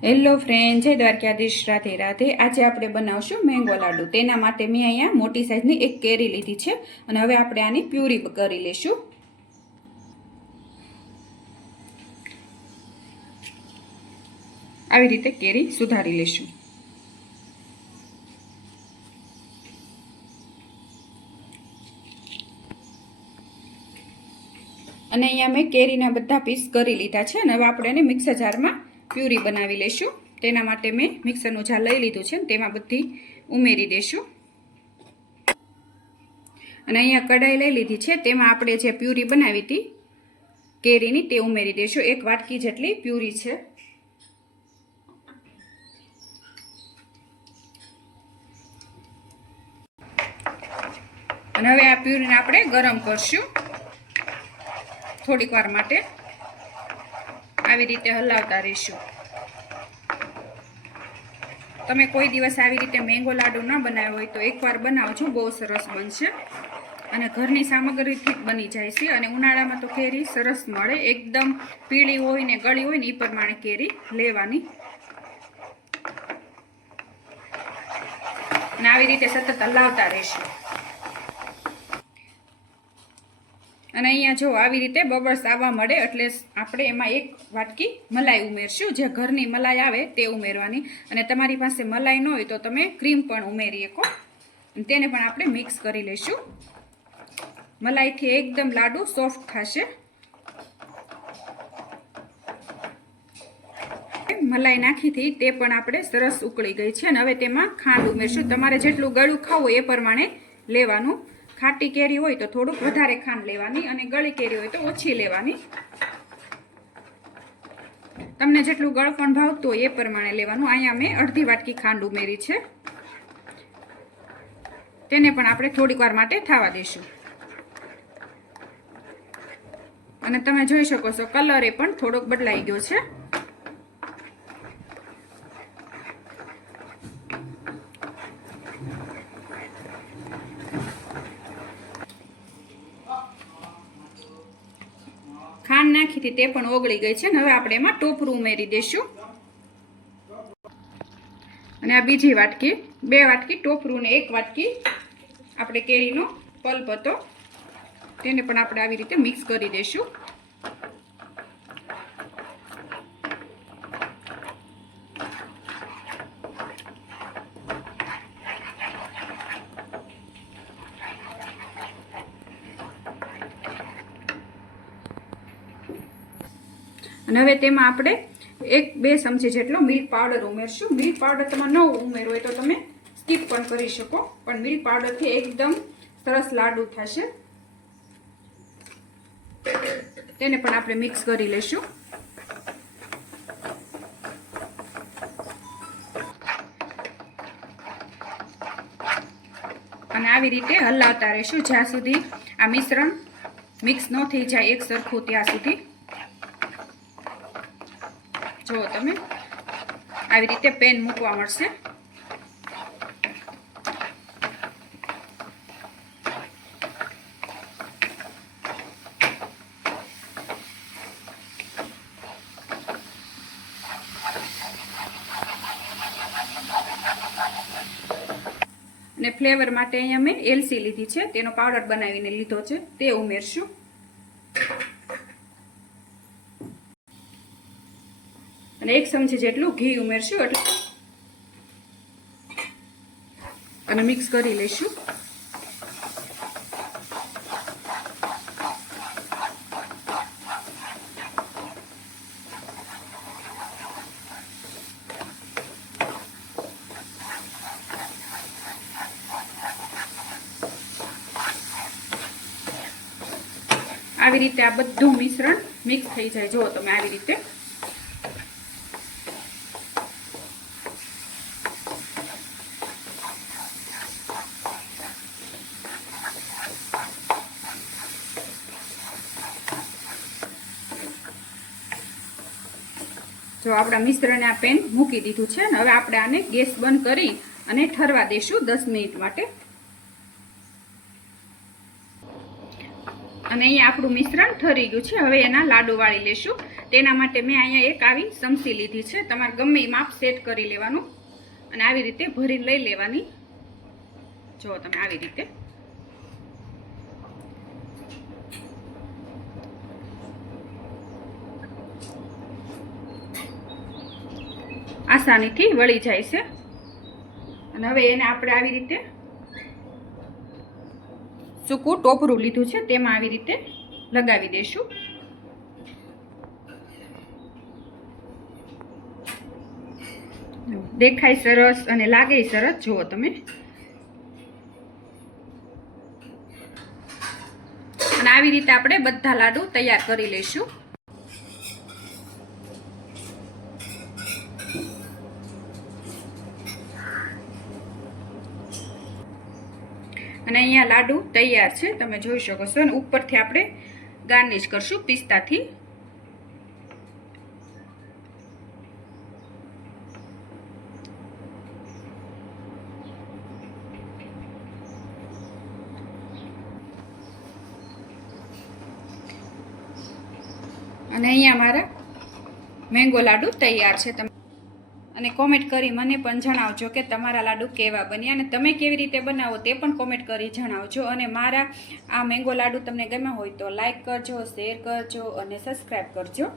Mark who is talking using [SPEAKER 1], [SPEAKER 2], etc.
[SPEAKER 1] Hello friend જય દ્વારકાધીશ. રાધે રાધે. આજે આપણે બનાવશું મેંગો લાડુ. તેના માટે મેં અહીંયા મોટી સાઇઝની એક કેરી લીધી છે અને હવે આપણે આની પ્યુરી કરી લઈશું આવી રીતે કેરી સુધારી લઈશું અને અહીંયા મેં કેરીના બધા પીસ કરી લીધા છે અને હવે આપણે એને મિક્સર જારમાં પ્યુરી બનાવી લેશું. તેના માટે મેં મિક્સરનું જાર લઈ લીધું છે તેમાં બધી ઉમેરી દેશું. અને અહીંયા કઢાઈ લઈ લીધી છે. તેમાં આપણે જે પ્યુરી બનાવી હતી, કેરીની, તે ઉમેરી દેશું. એક વાટકી જેટલી પ્યુરી છે. અને હવે આ પ્યુરીને આપણે ગરમ કરશું થોડીક વાર માટે. આવી રીતે હલાવતા રહીશું. તમે કોઈ દિવસ આવી રીતે મેંગો લાડુ ન બનાવ્યો હોય તો એકવાર બનાવજો, બહુ સરસ બનશે. અને ઘરની સામગ્રીથી બની જાય છે અને ઉનાળામાં તો કેરી સરસ મળે, એકદમ પીળી હોય ને ગળી હોય ને એ પ્રમાણે કેરી લેવાની. અને આવી રીતે સતત હલાવતા રહેશું. અને અહીંયા જો આવી રીતે બબલ્સ આવવા મળે એટલે આપણે એમાં એક વાટકી મલાઈ ઉમેરશું. જે ઘરની મલાઈ આવે તે ઉમેરવાની. અને તમારી પાસે મલાઈ ન હોય તો તમે ક્રીમ પણ ઉમેરી શકો. તેને પણ આપણે મિક્સ કરી લઈશું. મલાઈથી એકદમ લાડુ સોફ્ટ થશે. મલાઈ નાખીથી તે પણ આપણે સરસ ઉકળી ગઈ છે. અને હવે તેમાં ખાંડ ઉમેરશું. તમારે જેટલું ગળું ખાવું એ પ્રમાણે લેવાનું. ખાટી કેરી હોય તો થોડુંક વધારે ખાંડ લેવાની અને ગળી કેરી હોય તો ઓછી લેવાની. તમને જેટલું ગળપણ ભાવતું હોય એ પ્રમાણે લેવાનું. અહીંયા મેં અડધી વાટકી ખાંડ ઉમેરી છે. તેને પણ આપણે થોડીક વાર માટે થવા દઈશું. અને તમે જોઈ શકો છો, કલર એ પણ થોડોક બદલાઈ ગયો છે ખાંડ નાખી તે પણ ઓગળી ગઈ છે ને હવે આપણે એમાં ટોપરું ઉમેરી દઈશું અને આ બીજી વાટકી, બે વાટકી ટોપરું ને એક વાટકી આપણે કેરીનો પલ્પ હતો, તેને પણ આપણે આવી રીતે મિક્સ કરી દઈશું અને હવે તેમાં આપણે એક બે ચમચી જેટલો મિલ્ક પાવડર ઉમેરશું. મિલ્ક પાવડર તમે ન ઉમેરવો હોય તો તમે સ્કીપ પણ કરી શકો. પણ મિલ્ક પાવડરથી એકદમ સરસ લાડુ થશે. તેને પણ આપણે મિક્સ કરી લઈશું. અને આવી રીતે હલાવતા રહીશું. જ્યાં સુધી આ મિશ્રણ મિક્સ ન થઈ જાય એક સરખું ત્યાં સુધી. જુઓ તમે. આવી રીતે પેન મૂકવા મળશે. અને ફ્લેવર માટે અહીંયા મેં એલસી લીધી છે. તેનો પાવડર બનાવીને લીધો છે. તે ઉમેરશું. અને એક ચમચી જેટલું ઘી ઉમેરશું એટલે અને મિક્સ કરી લઈશું. આવી રીતે આ બધું મિશ્રણ મિક્સ થઈ જાય. જુઓ તમે આવી રીતે જો આપણા મિશ્રને આ પેન મૂકી દીધું છે ને, હવે આપણે આને ગેસ બંધ કરી અને ઠરવા દઈશું દસ મિનિટ માટે. અને અહીંયા આપણું મિશ્રણ ઠરી ગયું છે. હવે એના લાડુ વાળી લેશું. તેના માટે મેં અહીંયા એક આવી સમસી લીધી છે. તમારે ગમે એ માપ સેટ કરી લેવાનું અને આવી રીતે ભરી લઈ લેવાની. જો તમે આવી રીતે આસાનીથી વળી જાય છે. અને હવે એને આપણે આવી રીતે સૂકું ટોપરું લીધું છે, તેમાં આવી રીતે લગાવી દઈશું. દેખાય સરસ અને લાગે સરસ. જુઓ તમે. અને આવી રીતે આપણે બધા લાડુ તૈયાર કરી લઈશું. અને અહીંયા લાડુ તૈયાર છે, તમે જોઈ શકો છો. અને ઉપરથી આપણે ગાર્નિશ કરશું પિસ્તાથી. અને અહીંયા મારા મેંગો લાડુ તૈયાર છે. તમે અને કોમેન્ટ કરી મને પણ જણાવજો કે તમારા લાડુ કેવા બન્યા અને તમે કેવી રીતે બનાવો તે પણ કોમેન્ટ કરી જણાવજો અને મારા આ મેંગો લાડુ તમને ગમ્યા હોય તો લાઈક કરજો શેર કરજો અને સબસ્ક્રાઈબ કરજો.